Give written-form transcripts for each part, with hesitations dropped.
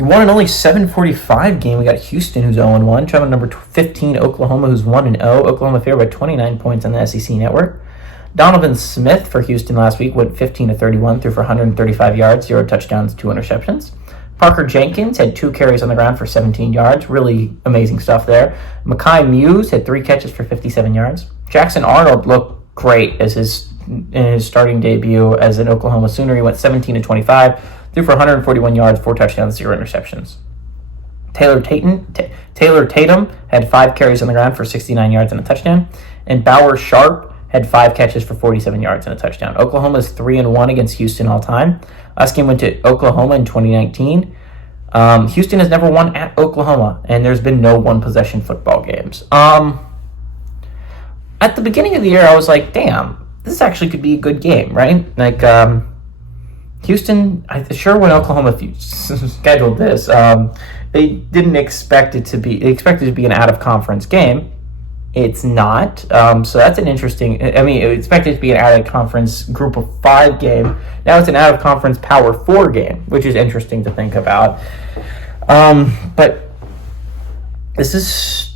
One and only 7:45 game. We got Houston, who's 0-1. Traveling number 15, Oklahoma, who's 1-0. Oklahoma favored by 29 points on the SEC Network. Donovan Smith for Houston last week went 15-31, threw for 135 yards, 0 touchdowns, 2 interceptions. Parker Jenkins had 2 carries on the ground for 17 yards. Really amazing stuff there. Mekhi Muse had 3 catches for 57 yards. Jackson Arnold looked great in his starting debut as an Oklahoma Sooner. He went 17-25, threw for 141 yards, 4 touchdowns, 0 interceptions. Taylor Tatum had 5 carries on the ground for 69 yards and a touchdown. And Bauer Sharp had 5 catches for 47 yards and a touchdown. Oklahoma's 3-1 against Houston all time. Last game went to Oklahoma in 2019. Houston has never won at Oklahoma, and there's been no one-possession football games. At the beginning of the year, I was like, damn, this actually could be a good game, right? Like, Houston, when Oklahoma scheduled this, they didn't expect it to be, they expected it to be an out-of-conference game. It's not. So that's an interesting, expected to be an out-of-conference group of 5 game. Now it's an out-of-conference Power 4 game, which is interesting to think about. But this is,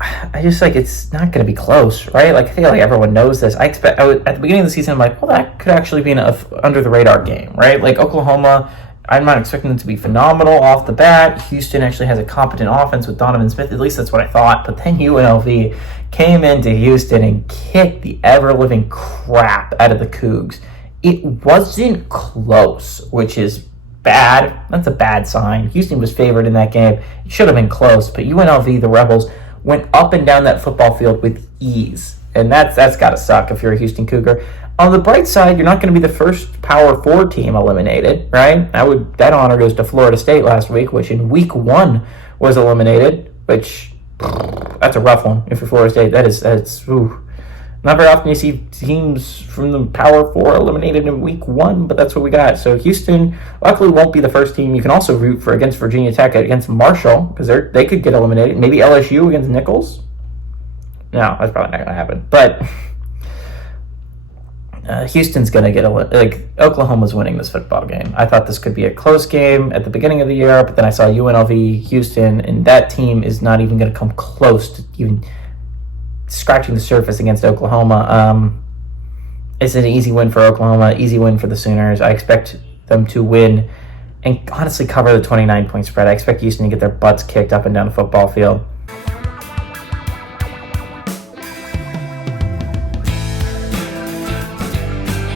it's not going to be close, right? Like, I think everyone knows this. At the beginning of the season, I'm like, well, that could actually be an under-the-radar game, right? Like, Oklahoma, I'm not expecting them to be phenomenal off the bat. Houston actually has a competent offense with Donovan Smith. At least that's what I thought. But then UNLV came into Houston and kicked the ever-living crap out of the Cougs. It wasn't close, which is bad. That's a bad sign. Houston was favored in that game. It should have been close. But UNLV, the Rebels, went up and down that football field with ease. And that's got to suck if you're a Houston Cougar. On the bright side, you're not going to be the first Power 4 team eliminated, right? That honor goes to Florida State last week, which in week 1 was eliminated, which, that's a rough one. If you're Florida State, that's not very often you see teams from the Power 4 eliminated in week 1, but that's what we got. So Houston luckily won't be the first team. You can also root for against Virginia Tech, against Marshall, because they could get eliminated. Maybe LSU against Nichols. No, that's probably not going to happen. But Houston's going to get Oklahoma's winning this football game. I thought this could be a close game at the beginning of the year, but then I saw UNLV, Houston, and that team is not even going to come close to even scratching the surface against Oklahoma. It's an easy win for Oklahoma, easy win for the Sooners. I expect them to win and honestly cover the 29-point spread. I expect Houston to get their butts kicked up and down the football field.